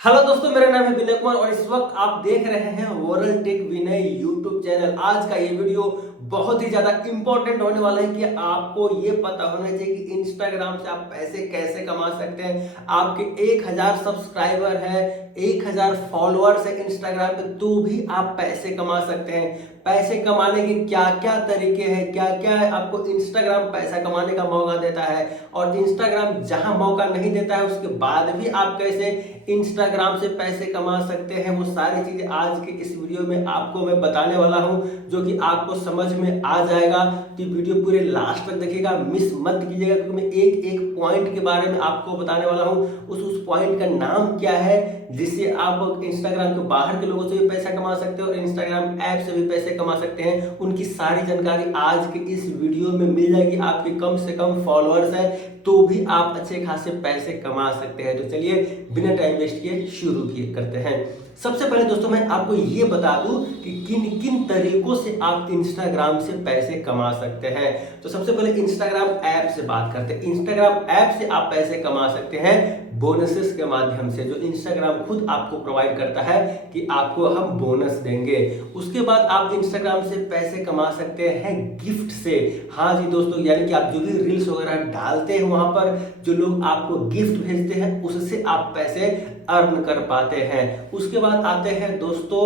Hello दोस्तों, मेरा नाम है विनय कुमार और इस वक्त आप देख रहे हैं वर्ल्ड टेक विनय यूट्यूब चैनल। आज का ये वीडियो बहुत ही ज्यादा इंपॉर्टेंट होने वाला है कि आपको ये पता होना चाहिए कि इंस्टाग्राम से आप पैसे कैसे कमा सकते हैं। आपके 1000 सब्सक्राइबर है, 1000 फॉलोअर्स है इंस्टाग्राम पे, तो भी आप पैसे कमा सकते हैं। पैसे कमाने के क्या क्या तरीके हैं, क्या क्या आपको इंस्टाग्राम पैसा कमाने का मौका देता है, और इंस्टाग्राम जहां मौका नहीं देता है उसके बाद भी आप कैसे इंस्टाग्राम से पैसे कमा सकते हैं, वो सारी चीजें आज के इस वीडियो में आपको मैं बताने वाला हूं, जो कि आपको समझ में आ जाएगा। तो वीडियो पूरे लास्ट तक देखिएगा, मिस मत कीजिएगा, क्योंकि मैं एक एक पॉइंट के बारे में आपको बताने वाला हूं। उस पॉइंट का नाम क्या है जिससे आप इंस्टाग्राम के बाहर के लोगों से भी पैसा कमा सकते हो और इंस्टाग्राम ऐप से भी पैसे कमा सकते हैं, उनकी सारी जानकारी आज के इस वीडियो में मिल जाएगी। आपके कम से कम फॉलोअर्स है तो भी आप अच्छे खासे पैसे कमा सकते हैं। तो चलिए बिना टाइम वेस्ट किए शुरू किए करते हैं। सबसे पहले दोस्तों मैं आपको ये बता दूं कि किन किन तरीकों से आप इंस्टाग्राम से पैसे कमा सकते हैं। तो सबसे पहले इंस्टाग्राम ऐप से बात करते हैं। इंस्टाग्राम ऐप से आप पैसे कमा सकते हैं बोनसेस के माध्यम से, जो इंस्टाग्राम खुद आपको प्रोवाइड करता है कि आपको हम बोनस देंगे। उसके बाद आप इंस्टाग्राम से पैसे कमा सकते हैं गिफ्ट से। हाँ जी दोस्तों, यानी कि आप जो भी रील्स वगैरह डालते हैं वहां पर जो लोग आपको गिफ्ट भेजते हैं उससे आप पैसे अर्न कर पाते हैं। उसके बाद आते हैं दोस्तों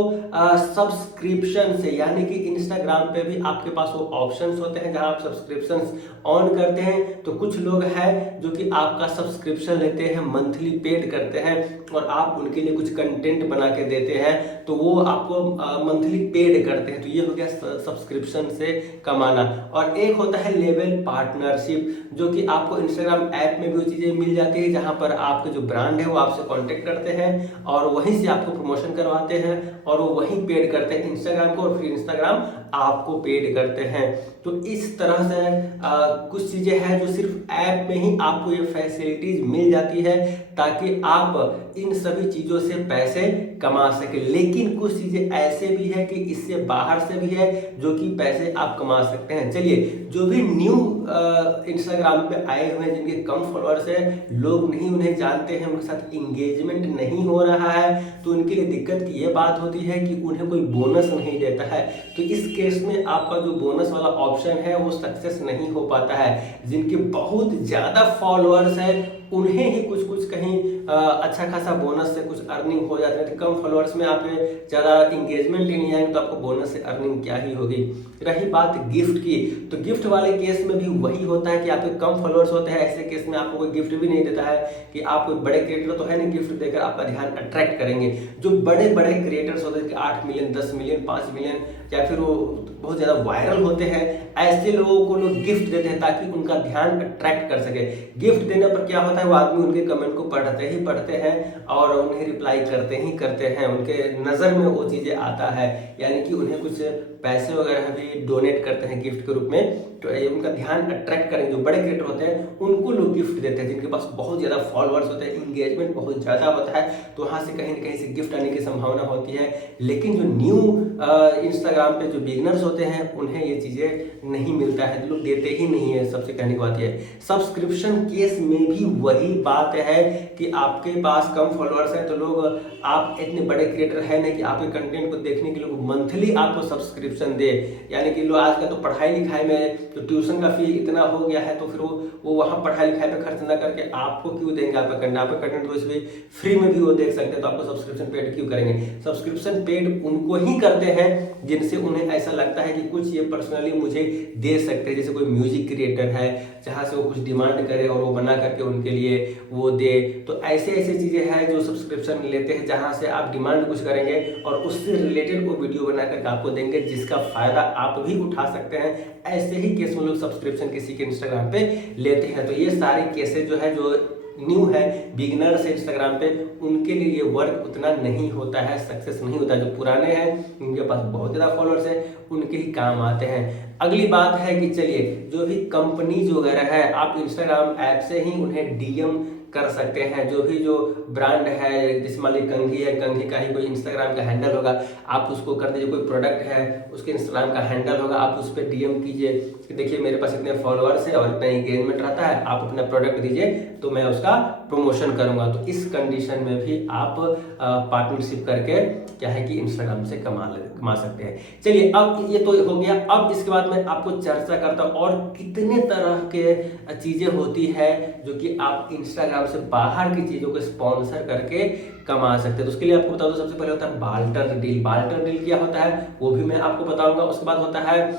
सब्सक्रिप्शन से, यानी कि इंस्टाग्राम पे भी आपके पास वो ऑप्शंस होते हैं जहां आप सब्सक्रिप्शंस ऑन करते हैं। तो कुछ लोग हैं जो कि आपका सब्सक्रिप्शन लेते हैं, मंथली पेड करते हैं और आप उनके लिए कुछ कंटेंट बना के देते हैं, तो वो आपको मंथली पेड करते हैं। तो ये हो गया सब्सक्रिप्शन से कमाना। और एक होता है लेवल पार्टनरशिप, जो कि आपको इंस्टाग्राम ऐप में भी वो चीजें मिल जाती है जहां पर आपके जो ब्रांड है वो आपसे कांटेक्ट करते हैं और वहीं से आपको प्रमोशन करवाते हैं और वो वहीं पेड करते हैं इंस्टाग्राम को, और फिर इंस्टाग्राम आपको पेड करते हैं। तो इस तरह से कुछ चीजें हैं जो सिर्फ ऐप में ही आपको ये फैसिलिटीज मिल जाती है ताकि आप इन सभी चीजों से पैसे कमा सके। लेकिन कुछ चीजें ऐसे भी है कि इससे बाहर से भी है जो कि पैसे आप कमा सकते हैं। चलिए, जो भी न्यू इंस्टाग्राम पे आए हुए हैं, जिनके कम फॉलोअर्स है, लोग नहीं उन्हें जानते हैं, उनके साथ इंगेजमेंट नहीं हो रहा है, तो उनके लिए दिक्कत की ये बात होती है कि उन्हें कोई बोनस नहीं देता है। तो इस केस में आपका जो बोनस वाला ऑप्शन है वो सक्सेस नहीं हो पाता है। जिनके बहुत ज्यादा फॉलोअर्स है उन्हें ही कुछ कुछ कहीं अच्छा खासा बोनस से कुछ अर्निंग हो जाती है। तो कम फॉलोअर्स में आप ज्यादा इंगेजमेंट ही नहीं आएंगे तो आपको बोनस से अर्निंग क्या ही होगी। रही बात गिफ्ट की, तो गिफ्ट वाले केस में भी वही होता है कि आपके कम फॉलोअर्स होते हैं, ऐसे केस में आपको कोई गिफ्ट भी नहीं देता है कि आप कोई बड़े क्रिएटर तो है नहीं गिफ्ट देकर आपका ध्यान अट्रैक्ट करेंगे। जो बड़े बड़े क्रिएटर्स होते हैं कि 8 मिलियन, 10 मिलियन, 5 मिलियन, या फिर वो बहुत ज्यादा वायरल होते हैं, ऐसे लोगों को लोग गिफ्ट देते हैं ताकि उनका ध्यान अट्रैक्ट कर सके। गिफ्ट देने पर क्या होता है, वो आदमी उनके कमेंट को पढ़ते ही पढ़ते हैं और उन्हें रिप्लाई करते ही करते हैं, उनके नजर में वो चीजें आता है, यानी कि उन्हें कुछ पैसे वगैरह भी डोनेट करते हैं गिफ्ट के रूप में। तो ये उनका ध्यान अट्रैक्ट करेंगे। जो बड़े क्रिएटर होते हैं उनको लोग गिफ्ट देते हैं, जिनके पास बहुत ज्यादा फॉलोअर्स होते हैं, इंगेजमेंट बहुत ज्यादा होता है, तो वहां से कहीं ना कहीं से गिफ्ट आने की संभावना होती है। लेकिन जो न्यू इंस्टाग्राम पे जो बिगनर्स होते हैं उन्हें ये चीजें नहीं मिलता है, लोग देते ही नहीं है। सबसे कहने की बात है सब्सक्रिप्शन केस में भी वही बात है कि आपके पास कम फॉलोअर्स है तो लोग, आप इतने बड़े क्रिएटर है नहीं कि आपके कंटेंट को देखने के लिए मंथली आपको सब्सक्रिप्शन दे। यानी कि लोग आज का तो पढ़ाई लिखाई में तो ट्यूशन का फी इतना हो गया है, तो फिर वो वहाँ पढ़ाई लिखाई पे खर्च ना करके आपको क्यों देंगे आपका कंटेंट तो इसमें फ्री में भी वो देख सकते हैं, तो आपको सब्सक्रिप्शन पेड क्यों करेंगे। सब्सक्रिप्शन पेड उनको ही करते हैं जिनसे उन्हें ऐसा लगता है कि कुछ ये पर्सनली मुझे दे सकते हैं। जैसे कोई म्यूजिक क्रिएटर है जहां से वो कुछ डिमांड करे और वो बना करके उनके लिए वो दे, तो ऐसे ऐसे चीजें हैं जो सब्सक्रिप्शन लेते हैं जहां से आप डिमांड कुछ करेंगे और उससे रिलेटेड वो वीडियो बना करके आपको देंगे, जिसका फायदा आप भी उठा सकते हैं। ऐसे ही केस में लोग सब्सक्रिप्शन किसी के इंस्टाग्राम पे लेते हैं। तो ये सारे केसेस जो है, जो न्यू है, बिगिनर्स है इंस्टाग्राम पे, उनके लिए ये वर्क उतना नहीं होता है, सक्सेस नहीं होता। जो पुराने हैं उनके पास बहुत ज़्यादा फॉलोअर्स हैं उनके ही काम आते हैं। अगली बात है कि चलिए, जो भी कंपनीज वगैरह है आप इंस्टाग्राम ऐप से ही उन्हें डीएम कर सकते हैं। जो भी जो ब्रांड है, जैसे मान लीजिए कंघी है, कंघी का ही कोई इंस्टाग्राम का हैंडल होगा, आप उसको कर दीजिए। कोई प्रोडक्ट है उसके इंस्टाग्राम का हैंडल होगा, आप उस पर डीएम कीजिए कि देखिए मेरे पास इतने फॉलोअर्स है और इतना एंगेजमेंट रहता है, आप अपना प्रोडक्ट दीजिए तो मैं उसका प्रमोशन करूंगा। तो इस कंडीशन में भी आप पार्टनरशिप करके क्या है कि इंस्टाग्राम से कमा सकते हैं। चलिए अब ये तो हो गया। अब इसके बाद मैं आपको चर्चा करता हूँ और कितने तरह के चीजें होती है जो कि आप इंस्टाग्राम से बाहर की चीजों को स्पॉन्सर करके कमा सकते हैं। तो उसके लिए आपको बता दो, सबसे पहले होता है बार्टर डील। बार्टर डील क्या होता है वो भी मैं आपको बताऊंगा। उसके बाद होता है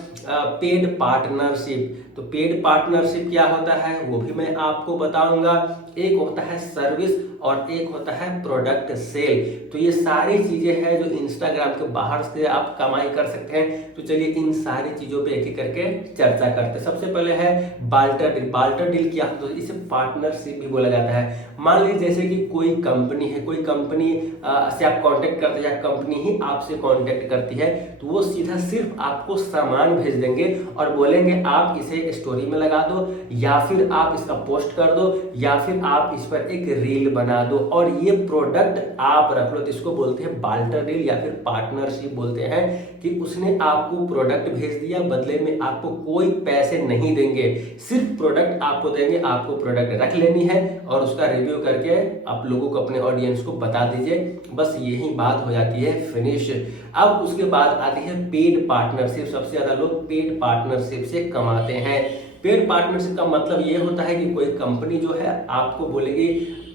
पेड पार्टनरशिप। तो पेड पार्टनरशिप क्या होता है वो भी मैं आपको बताऊंगा। एक होता है सर्विस और एक होता है प्रोडक्ट सेल। तो ये सारी चीजें हैं जो इंस्टाग्राम के बाहर से आप कमाई कर सकते हैं। तो चलिए इन सारी चीजों पे एक एक करके चर्चा करते हैं। सबसे पहले है बार्टर डील। बार्टर डील क्या होता है, इसे पार्टनरशिप भी बोला जाता है। मान लीजिए जैसे कि कोई कंपनी है, कोई कंपनी से आप कांटेक्ट करते हैं या कंपनी ही आपसे कांटेक्ट करती है, तो वो सीधा सिर्फ आपको सामान भेज देंगे और बोलेंगे आप इसे स्टोरी में लगा दो या फिर आप इसका पोस्ट कर दो या फिर आप इस पर एक रील बना दो और ये प्रोडक्ट आप रख लो। तो इसको बोलते हैं बार्टर डील या फिर पार्टनरशिप बोलते हैं कि उसने आपको प्रोडक्ट भेज दिया, बदले में आपको कोई पैसे नहीं देंगे, सिर्फ प्रोडक्ट आपको देंगे, आपको प्रोडक्ट रख लेनी है और उसका रिव्यू करके आप लोगों को, अपने ऑडियंस को बता दीजिए। बस यही बात हो जाती है फिनिश। अब उसके बाद आती है पेड पार्टनरशिप। सबसे ज्यादा लोग पेड पार्टनरशिप से कमाते हैं। पेड पार्टनरशिप का मतलब ये होता है कि कोई कंपनी जो है आपको बोलेगी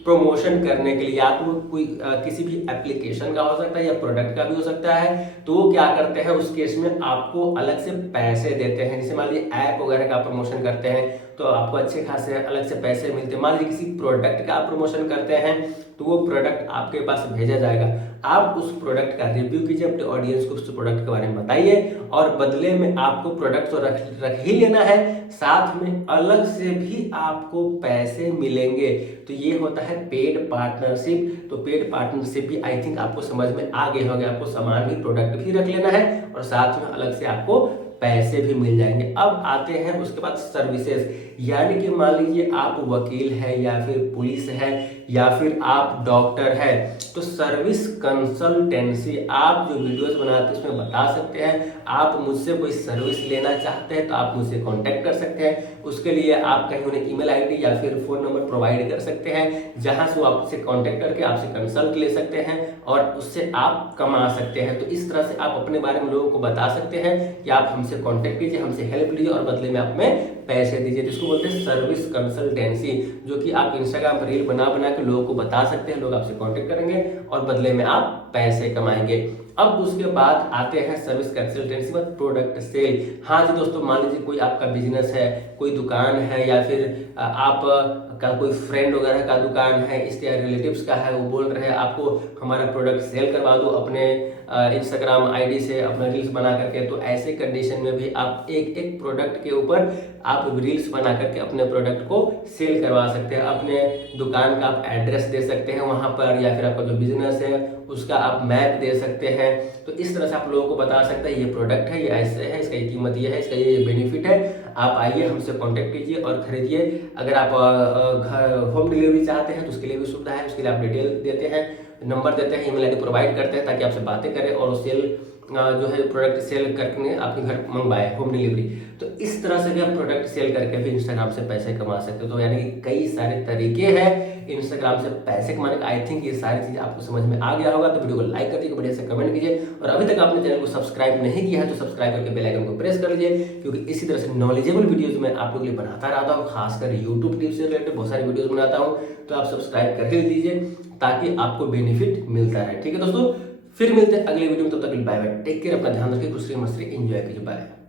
प्रमोशन करने के लिए, या तो कोई किसी भी एप्लीकेशन का हो सकता है या प्रोडक्ट का भी हो सकता है। तो वो क्या करते हैं उस केस में आपको अलग से पैसे देते हैं। जैसे मान लीजिए ऐप वगैरह का प्रमोशन करते हैं तो आपको अच्छे खासे अलग से पैसे मिलते हैं। मान लीजिए किसी प्रोडक्ट का आप प्रमोशन करते हैं तो वो प्रोडक्ट आपके पास भेजा जाएगा, आप उस प्रोडक्ट का रिव्यू कीजिए, अपने ऑडियंस को उस प्रोडक्ट के बारे में बताइए और बदले में आपको प्रोडक्ट तो रख ही लेना है, साथ में अलग से भी आपको पैसे मिलेंगे। तो ये होता है पेड पार्टनरशिप। तो पेड पार्टनरशिप भी आई थिंक आपको समझ में आ गया होगा। आपको सामान भी, प्रोडक्ट भी रख लेना है और साथ में अलग से आपको पैसे भी मिल जाएंगे। अब आते हैं उसके बाद सर्विसेज, यानी कि मान लीजिए आप वकील है या फिर पुलिस है या फिर आप डॉक्टर है, तो सर्विस कंसल्टेंसी आप जो वीडियोस बनाते हैं उसमें बता सकते हैं। आप मुझसे कोई सर्विस लेना चाहते हैं तो आप मुझसे कांटेक्ट कर सकते हैं। उसके लिए आप कहीं उन्हें ईमेल आईडी या फिर फोन नंबर प्रोवाइड कर सकते हैं, जहां से वो आपसे कांटेक्ट करके आपसे कंसल्ट ले सकते हैं और उससे आप कमा सकते हैं। तो इस तरह से आप अपने बारे में लोगों को बता सकते हैं कि आप हमसे कांटेक्ट कीजिए, हमसे हेल्प लीजिए और बदले में आप में पैसे दीजिए। जिसको बोलते हैं सर्विस कंसल्टेंसी, जो कि आप इंस्टाग्राम पर रील बना बना के लोगों को बता सकते हैं, लोग आपसे कांटेक्ट करेंगे और बदले में आप पैसे कमाएंगे। अब उसके बाद आते हैं सर्विस कंसल्टेंसी में प्रोडक्ट सेल। हाँ जी दोस्तों, मान लीजिए कोई आपका बिजनेस है, कोई दुकान है या फिर आप का कोई फ्रेंड वगैरह का दुकान है, इसके रिलेटिव्स का है, वो बोल रहे हैं आपको हमारा प्रोडक्ट सेल करवा दो अपने इंस्टाग्राम आईडी से अपना रील्स बना करके। तो ऐसे कंडीशन में भी आप एक एक प्रोडक्ट के ऊपर आप रील्स बना करके अपने प्रोडक्ट को सेल करवा सकते हैं। अपने दुकान का आप एड्रेस दे सकते हैं वहां पर, या फिर आपका जो बिजनेस है उसका आप मैप दे सकते हैं। तो इस तरह से आप लोगों को बता सकते हैं ये प्रोडक्ट है, ये ऐसे है, इसका ये कीमत ये है, इसका ये बेनिफिट है, आप आइए हमसे कांटेक्ट कीजिए और खरीदिए। अगर आप घर होम डिलीवरी चाहते हैं तो उसके लिए भी सुविधा है। उसके लिए आप डिटेल देते हैं, नंबर देते हैं, ईमेल आईडी प्रोवाइड करते हैं ताकि आपसे बातें करें और सेल जो है प्रोडक्ट सेल करके आपके घर मंगवाए, होम डिलीवरी। तो इस तरह से भी आप प्रोडक्ट सेल करके भी इंस्टाग्राम से पैसे कमा सकते हो। तो यानी कि कई सारे तरीके हैं इंस्टाग्राम से पैसे कमाने का। आई थिंक ये सारी चीजें आपको समझ में आ गया होगा। तो वीडियो को लाइक कर दीजिए, बढ़िया से कमेंट कीजिए और अभी तक आपने चैनल को सब्सक्राइब नहीं किया है तो सब्सक्राइब करके बेल आइकन को प्रेस कर लीजिए, क्योंकि इसी तरह से नॉलेजेबल वीडियोज मैं आप लोगों के लिए बनाता रहता हूँ। खासकर यूट्यूब टिप्स से रिलेटेड बहुत सारी वीडियोज बनाता हूँ, तो आप सब्सक्राइब कर ही लीजिए ताकि आपको बेनिफिट मिलता रहे। ठीक है दोस्तों, फिर मिलते हैं अगले वीडियो में। तब तक बाय बाय, टेक केयर, अपना ध्यान रखिए, खुश रहिए, मस्त रहिए, एंजॉय कीजिए, बाय।